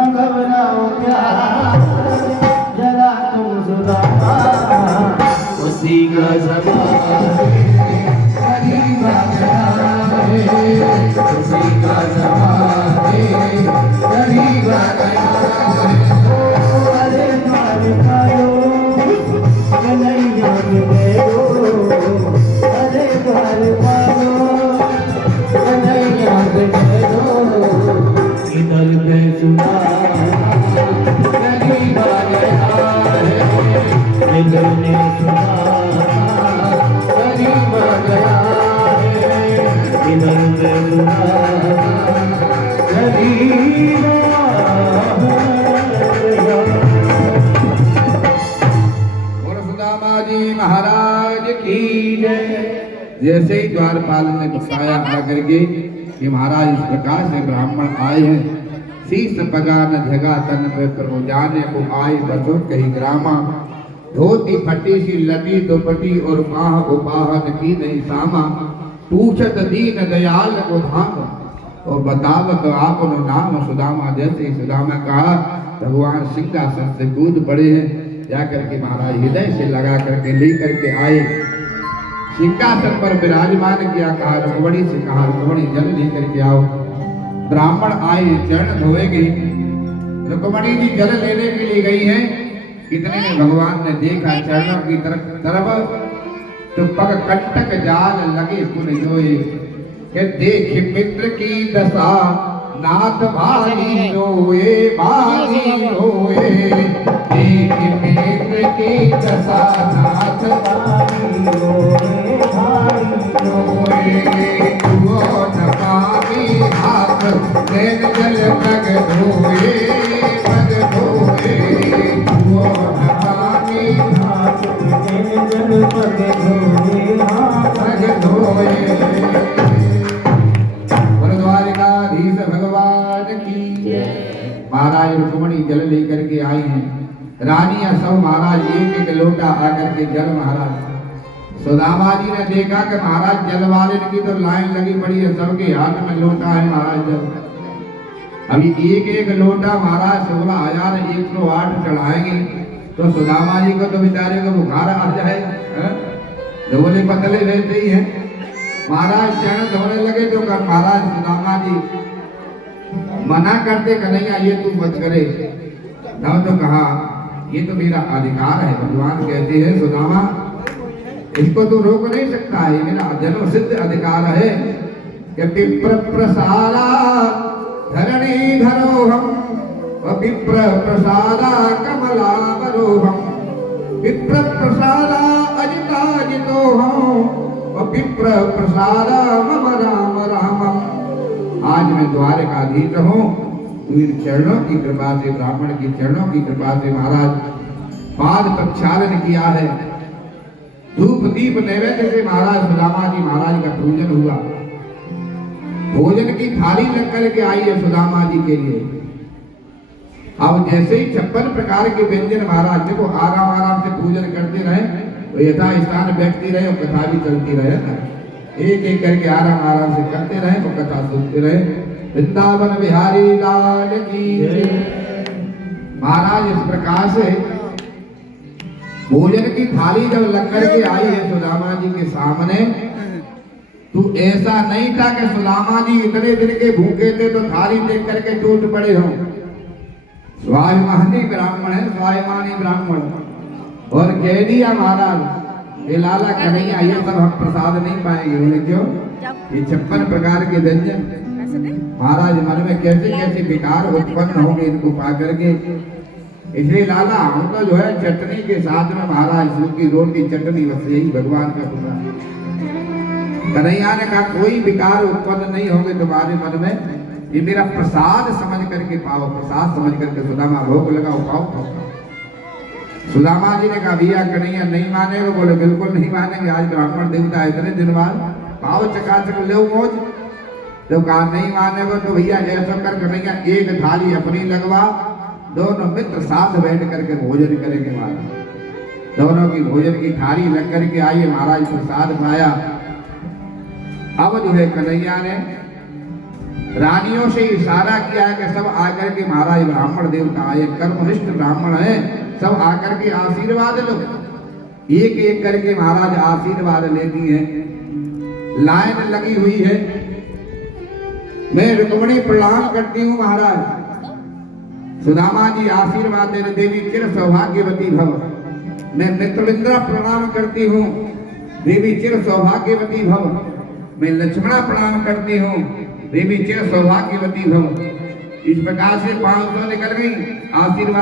न घबराओ प्यार, जरा तुम सुदामा उसी का ज़माना है, करीब आ गया है, उसी का ज़माना है, करीब आ गया है। ओ अरे मारे मारो कन्हैया मेरो, अरे मारे मारो कन्हैया मेरो, इधर पे सुना करीब आ गया है, इधर ने सुना करीब आ गया है, इधर पे सुना करीब महाराज की जय। जैसे ही द्वारपाल ने बताया आकर के कि महाराज इस प्रकार से ब्राह्मण आए हैं, शीस पगान जगा तन पे प्रभु जाने को आए बसो कही ग्रामा, धोती फटी सी लटी दोपटी और बाह उपाहन की नहीं सामा, पूछत दीन दयाल को धाम और बतावत आप नाम सुदामा। जैसे ही सुदामा कहा भगवान सिंहासन से कूद पड़े हैं, जाकर के महाराज हृदय से लगा करके लेकर के आए, सिंहासन पर विराजमान किया। कहा रुक्मणी से, कहा रुक्मणी जल लेकर के आओ। ब्राह्मण आए, चरण धोएंगे। रुक्मणी जी जल लेने के लिए गई हैं, इतने में भगवान ने देखा चरणों की तरफ तो पग कंटक जाल लगे पुन जोए, के देख मित्र की दशा नाथ भाई रोए भाई रोए, देख मित्र की दशा नाथ भाई रोए भाई रोए, तुओ न पावी हाथ नैन जल पग धोए पग धोए, तुओ न पावी हाथ नैन जल पग धोए पग धोए। भगवान की महाराज रुक्मणी जल लेकर के आई हैं, रानियां सब महाराज एक एक लोटा आकर के जल। महाराज सुदामा जी ने देखा कि महाराज जल वाले की तो लाइन लगी पड़ी है, सबके हाथ में लोटा है महाराज जल। अभी एक एक लोटा महाराज 16,108 चढ़ाएंगे तो सुदामा जी को तो बेचारे को बुखार आ जाए, धोले पतले रहते ही हैं। महाराज चरण धोने लगे तो महाराज सुदामा जी मना करते, कन्हैया ये तू मत करे। तब तो कहा ये तो मेरा अधिकार है। भगवान कहते हैं सुदामा इसको तो रोक नहीं सकता है, ये मेरा जन्म सिद्ध अधिकार है कि विप्र प्रसादा धरणी धरो हम, विप्र प्रसादा कमला बरो हम, विप्र प्रसादा अजिता जितो हम, विप्र प्रसादा मम राम रामम। आज मैं द्वारकाधीश हूँ, तू इन चरणों की कृपा से, ब्राह्मण की चरणों की कृपा से महाराज पाद प्रक्षालन किया है। धूप दीप नैवेद्य से महाराज सुदामा जी महाराज का पूजन हुआ। भोजन की थाली लग करके आई है सुदामा जी के लिए। अब जैसे ही 56 प्रकार के व्यंजन महाराज देखो आराम आराम से पूजन करते रहे, तो यथा स्थान बैठती रहे और कथा भी चलती रहे ना, एक एक करके आराम आराम से करते रहे तो कथा सुनते रहे। वृंदावन बिहारी लाल की महाराज इस प्रकार से भोजन की थाली जब लग करके आई है सुदामा जी के सामने, तो ऐसा नहीं था कि सुदामा जी इतने दिन के भूखे थे तो थाली देख करके टूट पड़े हो। स्वाभिमानी ब्राह्मण है, स्वाभिमानी ब्राह्मण, और कह दिया महाराज ये लाला कन्हैया ये सब हम प्रसाद नहीं पाएंगे। बोले क्यों? ये 56 प्रकार के व्यंजन। महाराज मन में कैसे कैसे विकार उत्पन्न होंगे इनको पा करके, इसलिए लाला हम तो जो है चटनी के साथ में महाराज सूखी रोटी चटनी, बस यही भगवान का प्रसाद। कन्हैया ने कहा कोई विकार उत्पन्न नहीं होंगे तुम्हारे मन में, ये मेरा प्रसाद समझ करके पाओ, प्रसाद समझ करके। सुदामा भोग लगाओ, पाओ। सुदामा जी ने कहा भैया कन्हैया नहीं मानेगा। बोले बिल्कुल नहीं मानेंगे, आज ब्राह्मण देवता इतने दिन बाद, पाओ चकाचक ले मौज। तो कहा नहीं मानेगा तो भैया ऐसा कर कन्हैया एक थाली अपनी लगवा, दोनों मित्र साथ बैठ करके भोजन करेंगे। महाराज दोनों की भोजन की थाली लग करके आई, महाराज प्रसाद पाया। अब जो है कन्हैया ने रानियों से इशारा किया है कि सब आकर के महाराज ब्राह्मण देवता आए, कर्मनिष्ठ ब्राह्मण है, सब आकर के आशीर्वाद लो। एक एक करके महाराज आशीर्वाद लेती हैं। लाइन लगी हुई है। मैं रुक्मिणी प्रणाम करती हूँ महाराज। सुदामा जी आशीर्वाद दे रहे, देवी चिर सौभाग्यवती भव। मैं मित्रविंद्रा प्रणाम करती हूँ, देवी चिर सौभाग्यवती भव। मैं लक्ष्मणा प्रणाम करती हूँ, देवी चिर सौभाग्यवती भव। इस प्रकार से 500 निकल गई आशीर्वाद।